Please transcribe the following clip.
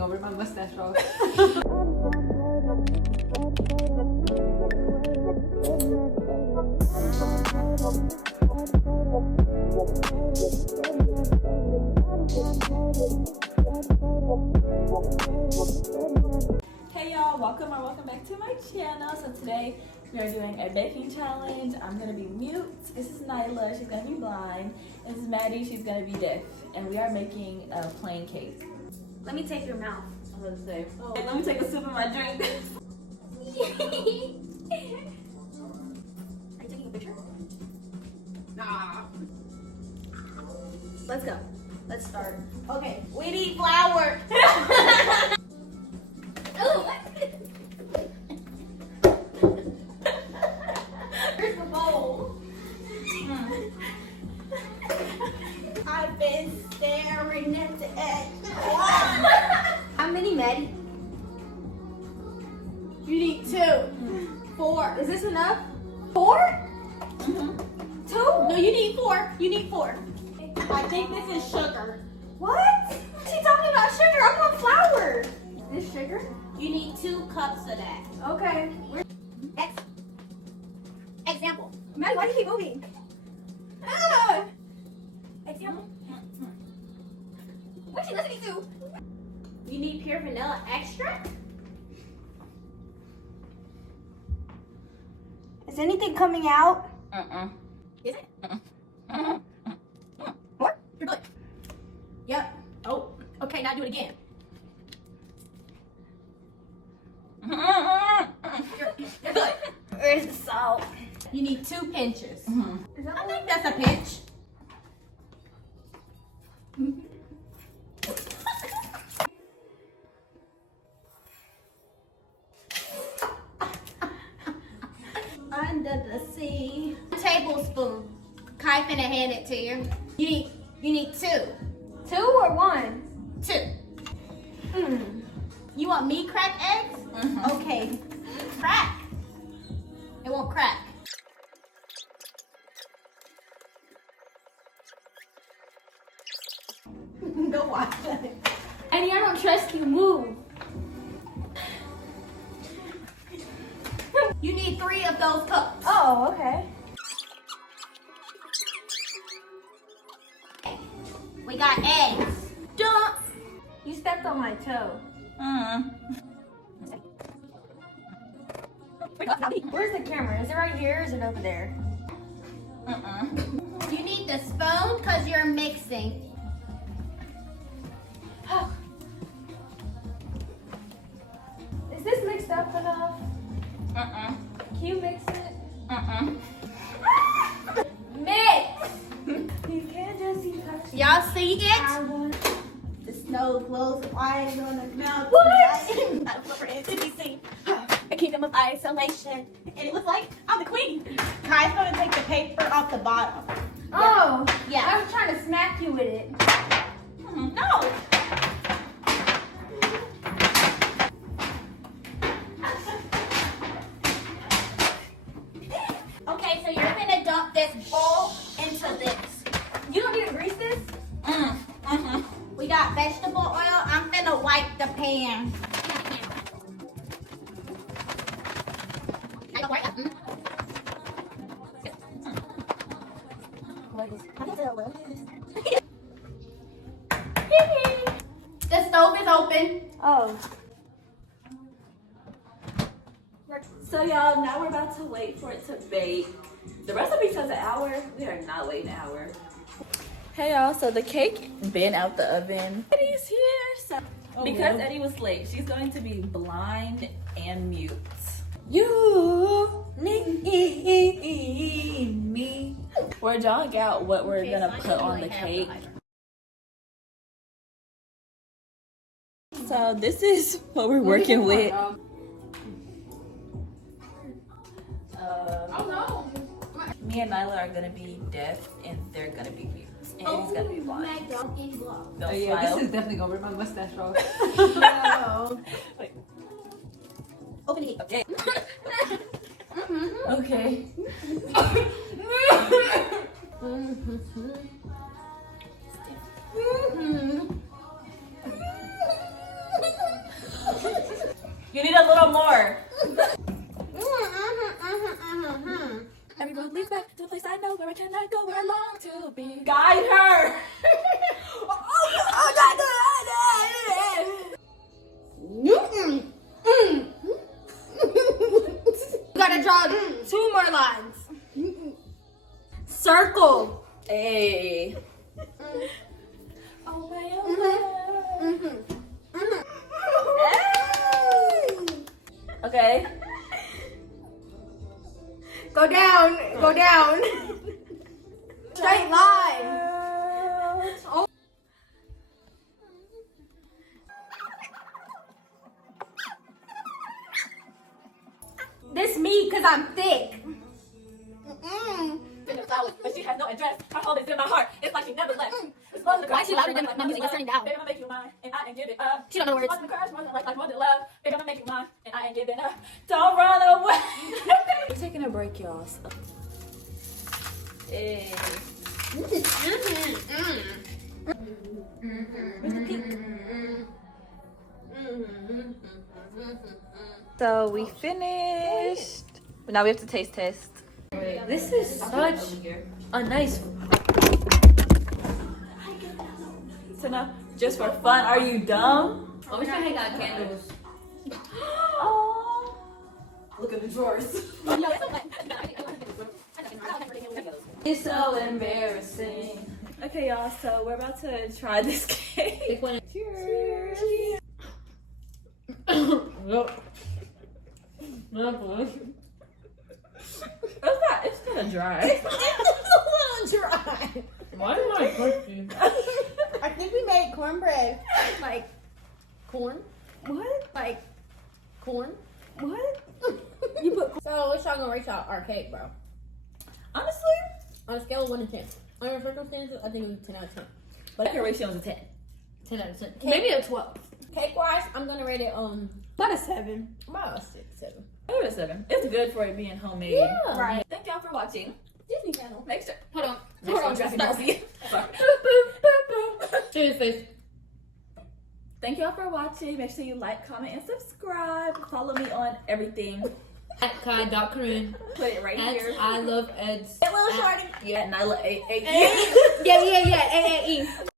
gonna rip my mustache off. Hey y'all, welcome back to my channel. So today we are doing a baking challenge. I'm gonna be mute. This is Nyla, she's gonna be blind. This is Maddie, she's gonna be deaf. And we are making a plain cake. Let me take your mouth. I'm gonna say, hey, let me take a sip of my drink. Are you taking a picture? Nah. Let's go. Let's start. Okay, we need flour. Here's the bowl. I've been staring at the edge. How many, Maddie? You need 2. 4. Is this enough? 4? 2? No, you need 4. You need 4. I think this is sugar. What? She's talking about sugar. I want flour. This sugar? You need 2 cups of that. Okay. Example. Maddie, why do you keep moving? Example. What's she listening to? You need pure vanilla extract? Is anything coming out? Is it? More? You're good. Yep. Oh, okay, now do it again. You're good. Where's the salt? You need 2 pinches. I think that's a pinch. Under the sea. Tablespoon. Kai finna hand it to you. You need 2. 2 or 1? 2. You want me crack eggs? Okay. Crack. It won't crack. Go watch that. Annie, I don't trust you. Move. You need 3 of those cups. Oh, okay. We got eggs. Dump. You stepped on my toe. Where's the camera? Is it right here or is it over there? You need the spoon because you're mixing. Is this mixed up enough? Can you mix it? Mix! You can't just see touch. Y'all see it? The snow glows flies on the mountain. What? A kingdom of isolation. And it looks like I'm the queen. Kai's gonna take the paper off the bottom. Oh, yeah. I was trying to smack you with it. No. Okay, so you're gonna dump this bowl into this. You don't need to grease this? We got vegetable oil. I'm gonna wipe the pan. The stove is open. Oh. So y'all, now we're about to wait for it to bake. The recipe says an hour. We are not waiting an hour. Hey y'all, so the cake been out the oven. Eddie's here, so because Eddie was late, she's going to be blind and mute. You need me. We're drawing out what we're gonna put on the cake. So this is what we're working with. Me and Nyla are gonna be deaf and they're gonna be mute. And he's gonna be blind. Oh yeah, this is definitely gonna rip my mustache off. Wait. Open it. Okay. Okay. place I know, where I cannot go, where I long to be. Guide her. Gotta draw 2 more lines. Circle. Hey. Oh my, oh my. Okay. Go down. Go down. Straight line. Oh. This me because I'm thick. But she has no address. Her home is in my heart. It's like she never left. Why is she louder than my music is turning down? Baby, I'ma make you mine, and I ain't giving up. She don't know the words. More than courage, more than more than love. Baby, I'ma make you mine, and I ain't giving up. Don't run away. We're taking a break, y'all. So. Hey. So we finished. But now we have to taste test. This is such a nice. So now, just for fun, are you dumb? I wish I had got candles. Oh. Look at the drawers. It's so embarrassing. Okay, y'all, so we're about to try this cake. Cheers. It's kind of dry. It's a little dry. Why am I thirsty? I think we made cornbread. Like corn. What? Like corn. What? You put. So what's y'all gonna rate y'all our cake, bro? Honestly, On a scale of 1 to 10. Under circumstances, I think it was 10 out of 10. but I can rate you on a 10. 10 out of 10. Maybe a 12. Cake wise, I'm gonna rate it About a 7. about a 6, 7. I give it a 7. It's good for it being homemade. Yeah. Right. Thank y'all for watching. Disney Channel. Make sure. Hold on. Hold on, Stop. Dragon Ball Z. Sorry. Show your face. Thank y'all for watching. Make sure you like, comment, and subscribe. Follow me on everything. At Kai.Corinne. Put it right At here. I love Eds. Hey, little shorty. Yeah, Nyla 8. Yeah. AAE.